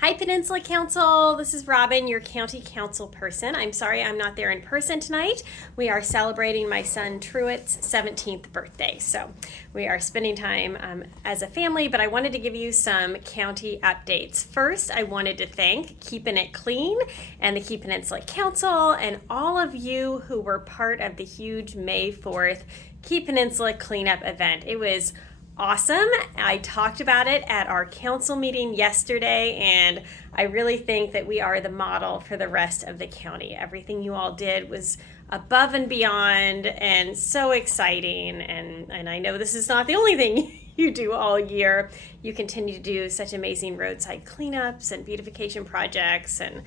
Hi Peninsula Council, this is Robin, your county council person. I'm sorry I'm not there in person tonight. We are celebrating my son Truett's 17th birthday, so we are spending time as a family, but I wanted to give you some county updates. First, I wanted to thank Keeping It Clean and the Key Peninsula Council and all of you who were part of the huge May 4th Key Peninsula cleanup event. It was awesome. I talked about it at our council meeting yesterday, and I really think that we are the model for the rest of the county. Everything you all did was above and beyond and so exciting, and I know this is not the only thing you do all year. You continue to do such amazing roadside cleanups and beautification projects, and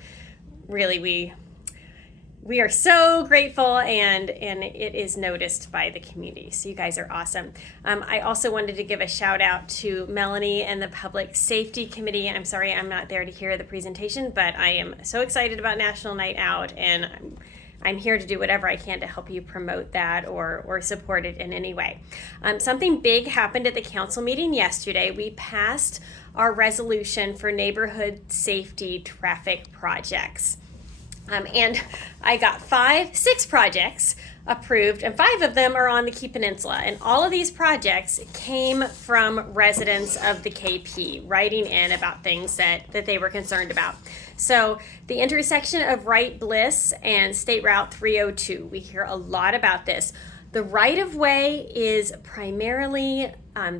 really we are so grateful, and it is noticed by the community. So you guys are awesome. I also wanted to give a shout out to Melanie and the Public Safety Committee. I'm sorry I'm not there to hear the presentation, but I am so excited about National Night Out, and I'm here to do whatever I can to help you promote that or support it in any way. Something big happened at the council meeting yesterday. We passed our resolution for neighborhood safety traffic projects. And I got 6 projects approved, and 5 of them are on the Key Peninsula. And all of these projects came from residents of the KP writing in about things that they were concerned about. So the intersection of Wright Bliss and State Route 302, we hear a lot about this. The right-of-way is primarily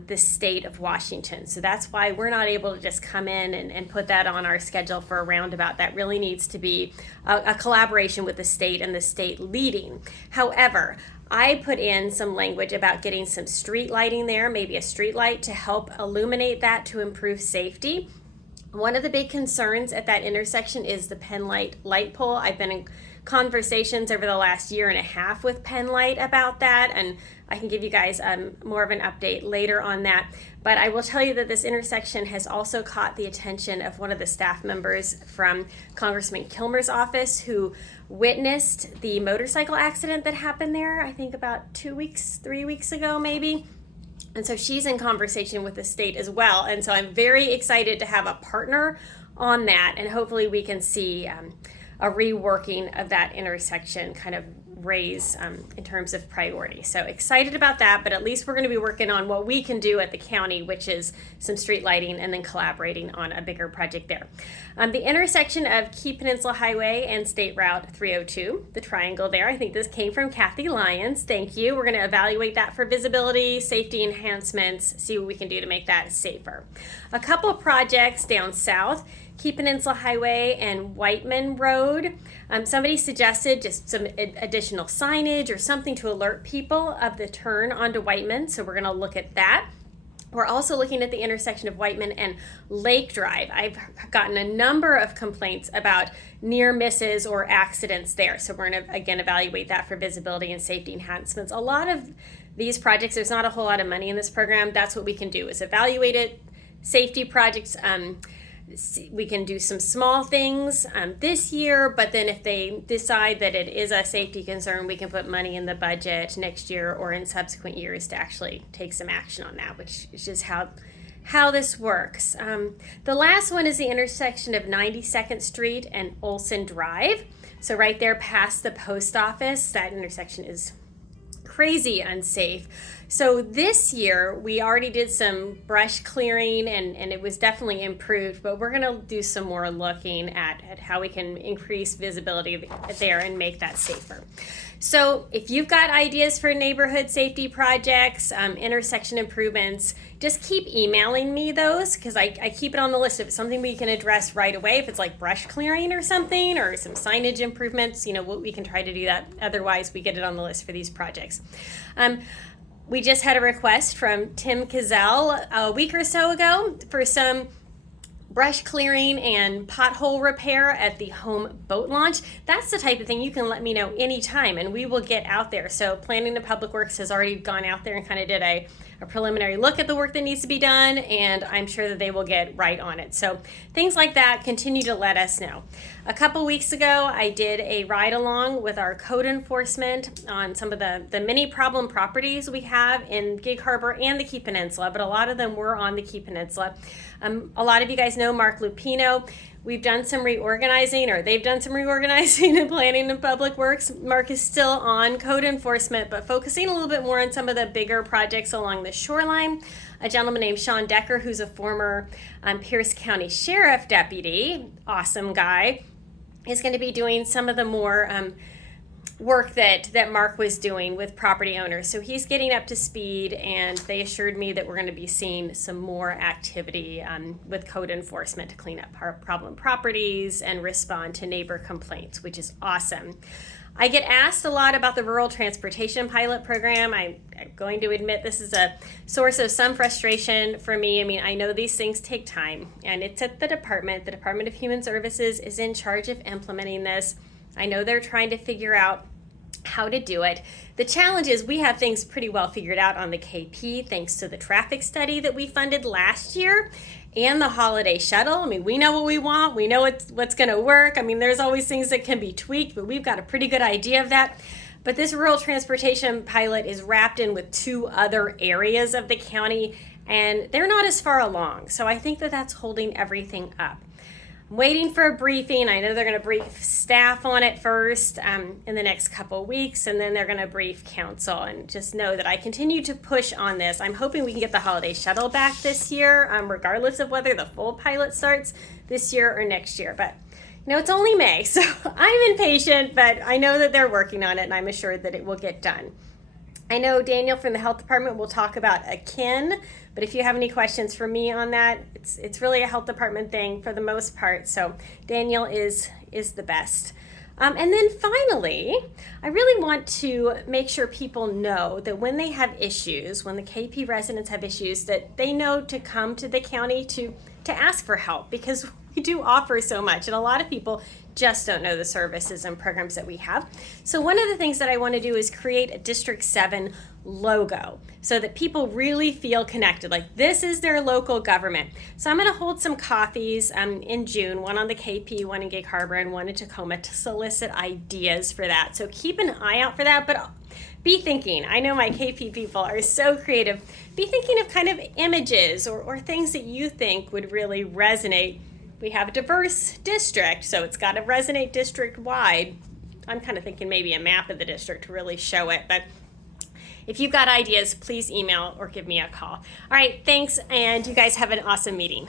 the state of Washington. So that's why we're not able to just come in and put that on our schedule for a roundabout. That really needs to be a collaboration with the state and the state leading. However, I put in some language about getting some street lighting there, maybe a street light to help illuminate that to improve safety. One of the big concerns at that intersection is the Penn light pole. I've been in conversations over the last year and a half with Penn Light about that, and I can give you guys more of an update later on that. But I will tell you that this intersection has also caught the attention of one of the staff members from Congressman Kilmer's office, who witnessed the motorcycle accident that happened there, I think about 3 weeks ago maybe. And so she's in conversation with the state as well. And so I'm very excited to have a partner on that, and hopefully we can see a reworking of that intersection kind of raise in terms of priority. So excited about that, but at least we're going to be working on what we can do at the county, which is some street lighting and then collaborating on a bigger project there. The intersection of Key Peninsula Highway and State Route 302, the triangle there, I think this came from Kathy Lyons. Thank you. We're going to evaluate that for visibility, safety enhancements, see what we can do to make that safer. A couple of projects down south, Key Peninsula Highway and Whiteman Road. Somebody suggested just some additional signage or something to alert people of the turn onto Whiteman, so we're going to look at that. We're also looking at the intersection of Whiteman and Lake Drive. I've gotten a number of complaints about near misses or accidents there, so we're going to again evaluate that for visibility and safety enhancements. A lot of these projects, there's not a whole lot of money in this program. That's what we can do, is evaluate it. Safety projects, we can do some small things this year, but then if they decide that it is a safety concern, we can put money in the budget next year or in subsequent years to actually take some action on that, which is just how this works. The last one is the intersection of 92nd Street and Olson Drive. So right there past the post office, that intersection is crazy unsafe. So this year we already did some brush clearing and it was definitely improved, but we're going to do some more looking at how we can increase visibility there and make that safer. So if you've got ideas for neighborhood safety projects, intersection improvements, just keep emailing me those, because I keep it on the list. If it's something we can address right away, if it's like brush clearing or something, or some signage improvements, we can try to do that. Otherwise, we get it on the list for these projects. We just had a request from Tim Cazell a week or so ago for some brush clearing and pothole repair at the home boat launch. That's the type of thing you can let me know anytime and we will get out there. So Planning and Public Works has already gone out there and kind of did a a preliminary look at the work that needs to be done, and I'm sure that they will get right on it. So things like that, continue to let us know. A couple weeks ago, I did a ride along with our code enforcement on some of the many problem properties we have in Gig Harbor and the Key Peninsula, but a lot of them were on the Key Peninsula. A lot of you guys know Mark Lupino. We've done some reorganizing, or they've done some reorganizing and planning and public works. Mark is still on code enforcement, but focusing a little bit more on some of the bigger projects along the shoreline. A gentleman named Sean Decker, who's a former Pierce County Sheriff deputy, awesome guy, is going to be doing some of the more work that Mark was doing with property owners. So he's getting up to speed, and they assured me that we're going to be seeing some more activity with code enforcement to clean up our problem properties and respond to neighbor complaints, which is awesome. I get asked a lot about the rural transportation pilot program. I'm going to admit this is a source of some frustration for me. I mean, I know these things take time, and it's at the department. The Department of Human Services is in charge of implementing this. I know they're trying to figure out how to do it. The challenge is we have things pretty well figured out on the KP thanks to the traffic study that we funded last year and the holiday shuttle. I mean, we know what we want. We know what's going to work. I mean, there's always things that can be tweaked, but we've got a pretty good idea of that. But this rural transportation pilot is wrapped in with 2 other areas of the county, and they're not as far along. So I think that that's holding everything up. I'm waiting for a briefing. I know they're going to brief staff on it first in the next couple weeks, and then they're going to brief council. And just know that I continue to push on this. I'm hoping we can get the holiday shuttle back this year, regardless of whether the full pilot starts this year or next year. But you know, it's only May, so I'm impatient, but I know that they're working on it, and I'm assured that it will get done. I know Daniel from the health department will talk about a KIN, but if you have any questions for me on that, it's really a health department thing for the most part. So Daniel is the best. And then finally, I really want to make sure people know that when they have issues, when the KP residents have issues, that they know to come to the county to ask for help, because we do offer so much, and a lot of people just don't know the services and programs that we have. So one of the things that I want to do is create a District 7 logo so that people really feel connected, like this is their local government. So I'm going to hold some coffees in June, one on the KP, one in Gig Harbor, and one in Tacoma, to solicit ideas for that. So keep an eye out for that, but be thinking, I know my KP people are so creative, be thinking of kind of images or things that you think would really resonate. We have a diverse district, so it's got to resonate district-wide. I'm kind of thinking maybe a map of the district to really show it, but if you've got ideas, please email or give me a call. All right, thanks, and you guys have an awesome meeting.